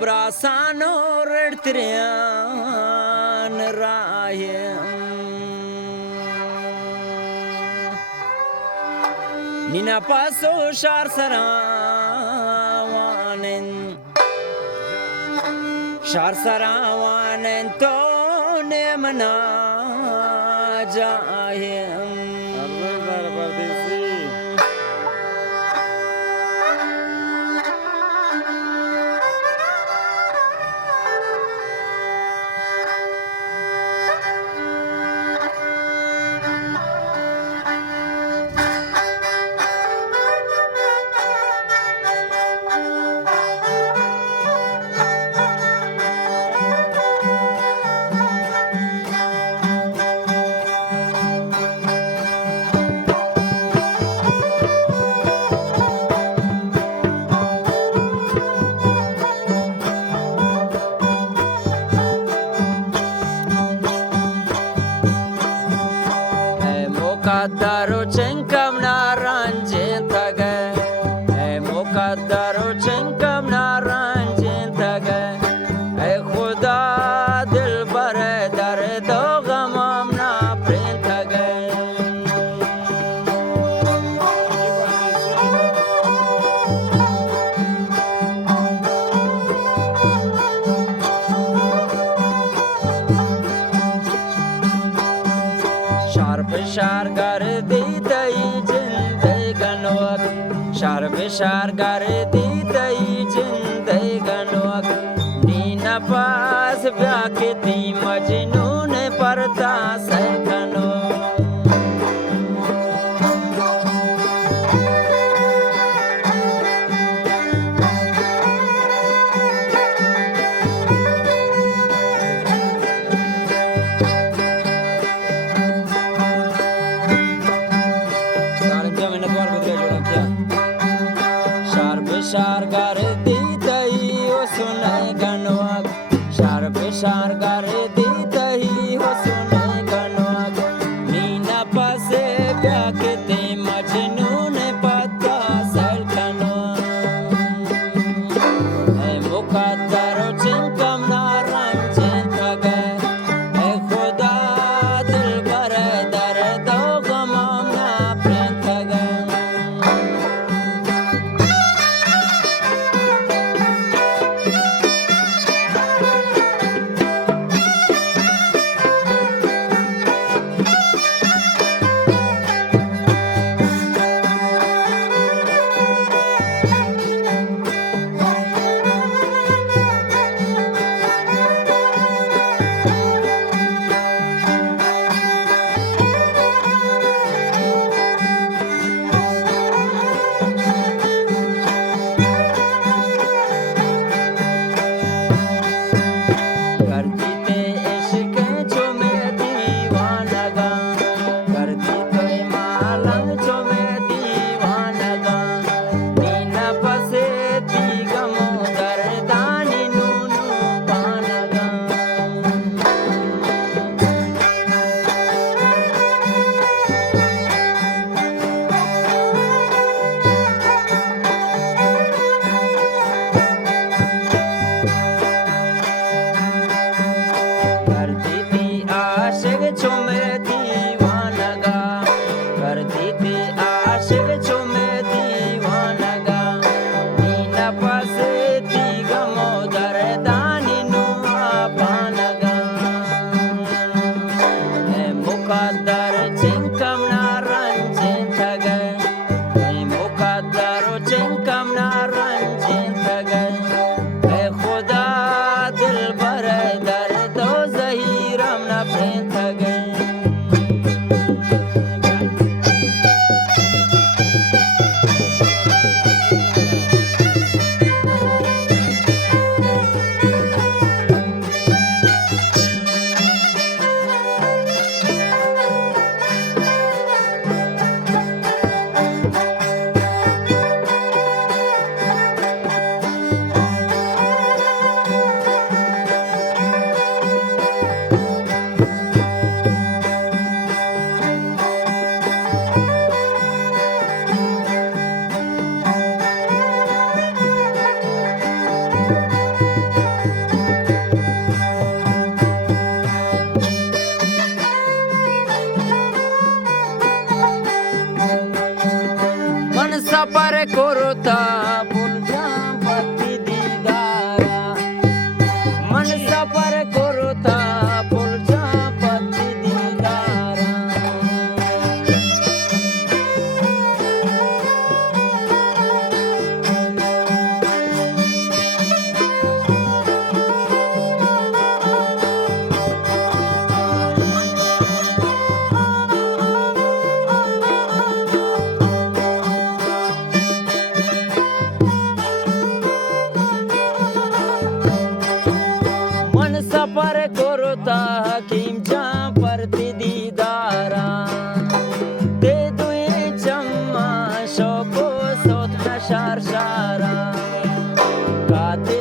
brasano rertrian rayem Nina paso shar sarawanen to nemna jayem Mokadaro chenkam naranjen tage Mokadaro chenkam naranjen tage Khuda dil bare dar do gamam na pren tage Shar gar di dai jindaganwak Shar gar di dai jindaganwak Nina pas vyakti majnun parta sakano Shar gar di dai o sunai ganwak Shar gar di dai o sunai ganwak Nina pase vyakte majnun patta salkano Mukhaddaro chinkam naranjen thage Khuda dil bare dar do gamam na pren thage उस्ता हकीम जां परती दीदारा ते दुए चम्मा शोको सोत न शार शारा काते